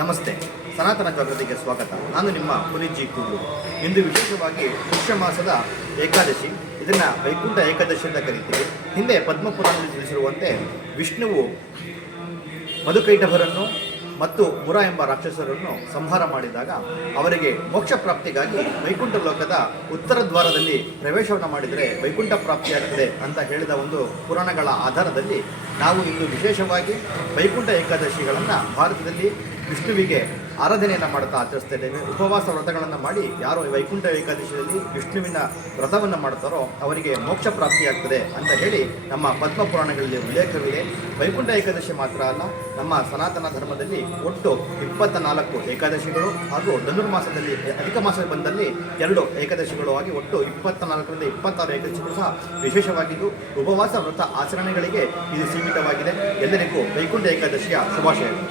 ನಮಸ್ತೆ, ಸನಾತನ ಜಾಗೃತಿಗೆ ಸ್ವಾಗತ. ನಾನು ನಿಮ್ಮ ಪುನೀತ್ ಜಿ ಕೂಡ್ಲು. ಇಂದು ವಿಶೇಷವಾಗಿ ಪುಷ್ಯ ಮಾಸದ ಏಕಾದಶಿ. ಇದನ್ನು ವೈಕುಂಠ ಏಕಾದಶಿ ಅಂತ ಕರೀತೀವಿ. ಹಿಂದೆ ಪದ್ಮಪುರಾಣದಲ್ಲಿ ತಿಳಿಸಿರುವಂತೆ ವಿಷ್ಣುವು ಮಧುಕೈಟಭರನ್ನು ಮತ್ತು ಮುರ ಎಂಬ ರಾಕ್ಷಸರನ್ನು ಸಂಹಾರ ಮಾಡಿದಾಗ ಅವರಿಗೆ ಮೋಕ್ಷ ಪ್ರಾಪ್ತಿಗಾಗಿ ವೈಕುಂಠ ಲೋಕದ ಉತ್ತರ ದ್ವಾರದಲ್ಲಿ ಪ್ರವೇಶವನ್ನು ಮಾಡಿದರೆ ವೈಕುಂಠ ಪ್ರಾಪ್ತಿಯಾಗುತ್ತದೆ ಅಂತ ಹೇಳಿದ ಒಂದು ಪುರಾಣಗಳ ಆಧಾರದಲ್ಲಿ ನಾವು ಇಂದು ವಿಶೇಷವಾಗಿ ವೈಕುಂಠ ಏಕಾದಶಿಗಳನ್ನು ಭಾರತದಲ್ಲಿ ವಿಷ್ಣುವಿಗೆ ಆರಾಧನೆಯನ್ನು ಮಾಡುತ್ತಾ ಆಚರಿಸ್ತಾ ಇದ್ದೇವೆ. ಉಪವಾಸ ವ್ರತಗಳನ್ನು ಮಾಡಿ ಯಾರು ವೈಕುಂಠ ಏಕಾದಶಿಯಲ್ಲಿ ವಿಷ್ಣುವಿನ ವ್ರತವನ್ನು ಮಾಡ್ತಾರೋ ಅವರಿಗೆ ಮೋಕ್ಷ ಪ್ರಾಪ್ತಿಯಾಗ್ತದೆ ಅಂತ ಹೇಳಿ ನಮ್ಮ ಪದ್ಮ ಪುರಾಣಗಳಲ್ಲಿ ಉಲ್ಲೇಖವಿದೆ. ವೈಕುಂಠ ಏಕಾದಶಿ ಮಾತ್ರ ಅಲ್ಲ, ನಮ್ಮ ಸನಾತನ ಧರ್ಮದಲ್ಲಿ ಒಟ್ಟು 24 ಏಕಾದಶಿಗಳು ಹಾಗೂ ಧನುರ್ಮಾಸದಲ್ಲಿ ಅಧಿಕ ಮಾಸ ಬಂದಲ್ಲಿ 2 ಏಕಾದಶಿಗಳು ಆಗಿ ಒಟ್ಟು 24ರಿಂದ 26 ಏಕಾದಶಿಗಳು ಸಹ ವಿಶೇಷವಾಗಿದ್ದು ಉಪವಾಸ ವ್ರತ ಆಚರಣೆಗಳಿಗೆ ಇದು ಸೀಮಿತವಾಗಿದೆ. ಎಲ್ಲರಿಗೂ ವೈಕುಂಠ ಏಕಾದಶಿಯ ಶುಭಾಶಯಗಳು.